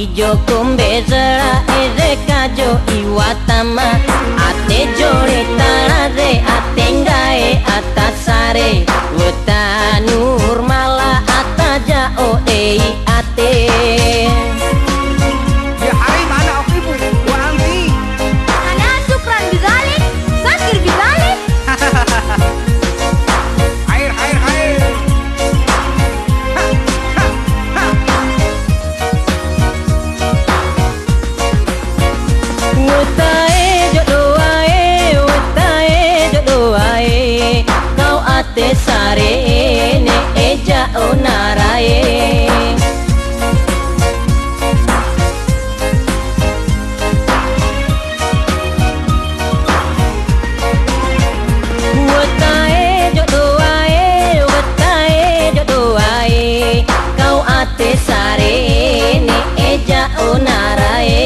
Pikijo kumbezera erekajo iwatama ate jore tarare atengae atasare wetanur mala ataja oei ate. Ya hari mana ibu wa anti? Ana syukran bizalik, sakir bizalik. Air. Wetae jodoh ae, kau ate sare ne eja onarae. Wetae jodoh ae, kau ate sare ne eja onarae.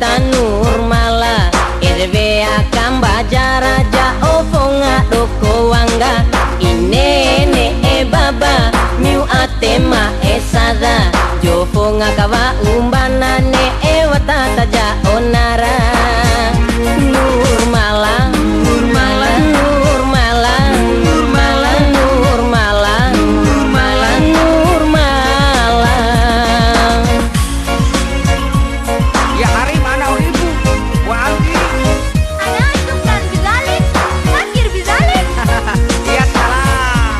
Tanur mala irbe akam bajara ja ofonga doko wanga inene e baba miu atema esada jofonga kawa umbana ne e watata ja onara nur mala nur mala nur mala nur mala nur mala nur mala nur mala. Ya hari mana ibu wa anti? Ana syukran bizalik, sakir bizalik. Ya salam.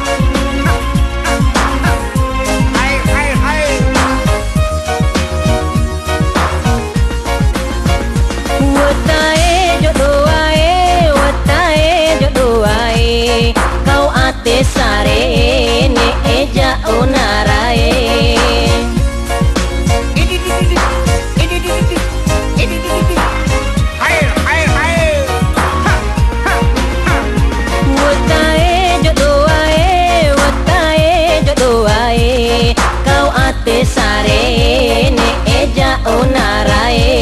Air. Wetae jodoh ae, kau ate sare ne eja onarae. Air. Wetae jodoh ae, kau ate sare ne eja onarae.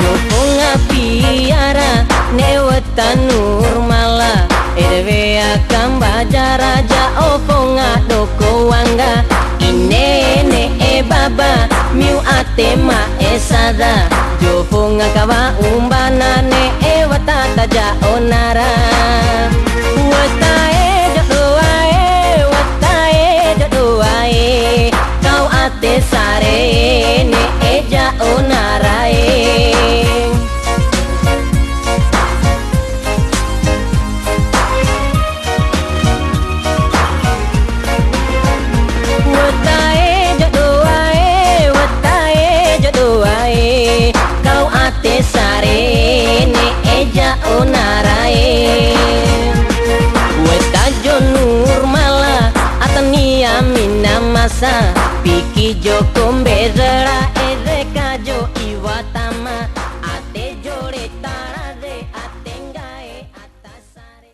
Joponga piara ne wetanur mala erwe akam bajara ja oponga doko wanga inene e baba miu atema esada joponga kawa umbana ne e watata ja onara. Wetae jodoh ae, kau ate sare ne eja onarae. Wetae jodoh ae, kau ate sare ne eja onarae. Wetajo nur mala atania mina masa pikijo kumbezera erekajo iwatama ate jore tarare atengae atasare.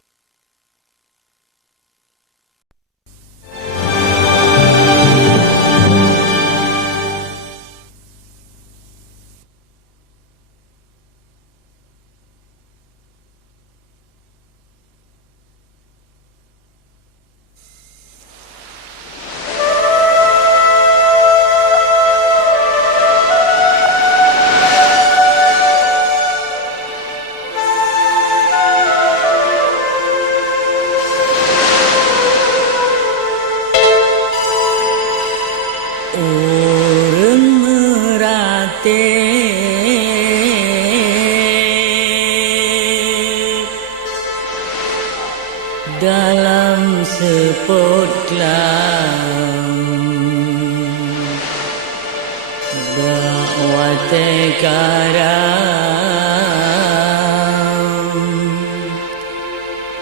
Dalam sepot kelam bawa tekaram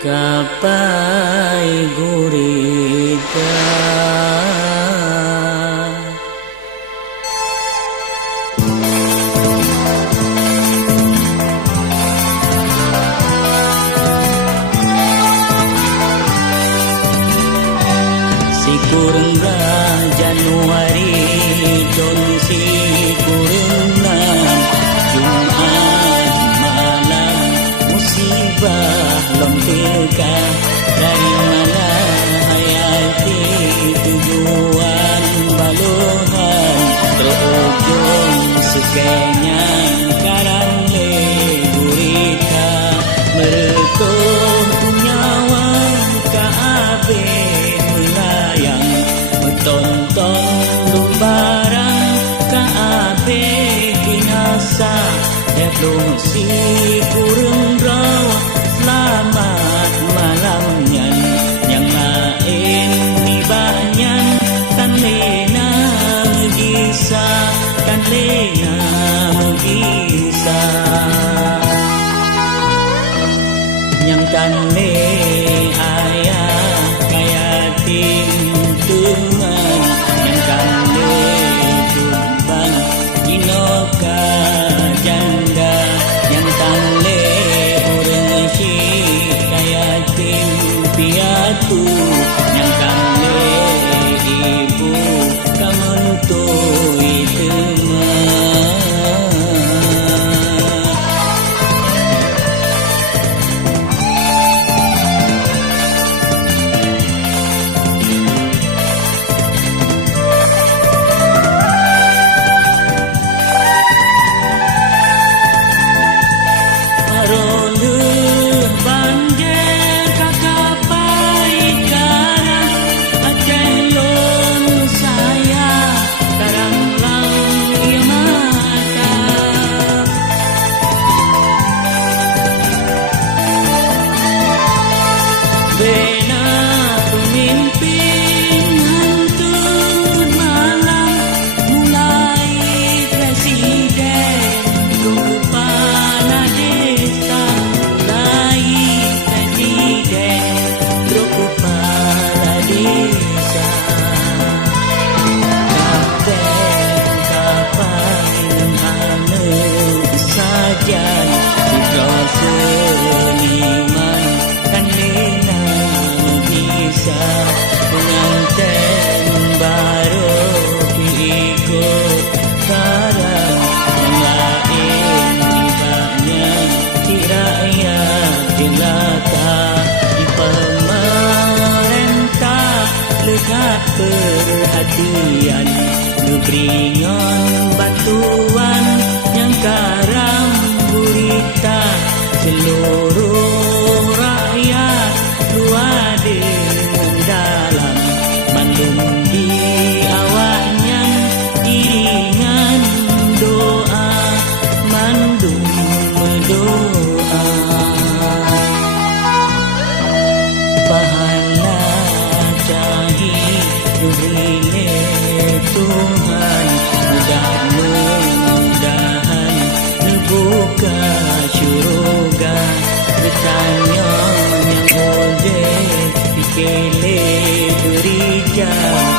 kapai gurita. Kurangga Januari don si kurangna Jumat malam musibah lom teka dari mana hayal Loh si kurang rawat selamat malamnya. Yang lain nibahnya kan lena megisa, kan lena megisa. Yang tane ayah kaya tim teman, yang tane tumbang inoka janda, yang tane orang si kaya tim piatu, yang tane ibu kamuntui teman. Bena pemimpin hantun malam, mulai presiden ke kepala desa, mulai presiden ke kepala desa. Kapten kapal anak saja putra seniman kan lena bisa, pengantin baru ikut sekarang, yang lain tibanya di rakyat jelata. Di pemerintah lekat perhatian, ngeberingon bantuan yang karang gurita. Seluruh rakyat luar dengan dalam, mandung di awaknya iringan doa, mandung berdoa. Pahala cahaya beri Tuhan, mudah-mudahan dibuka syurga. Bertanya yang boleh dipilih beri jalan.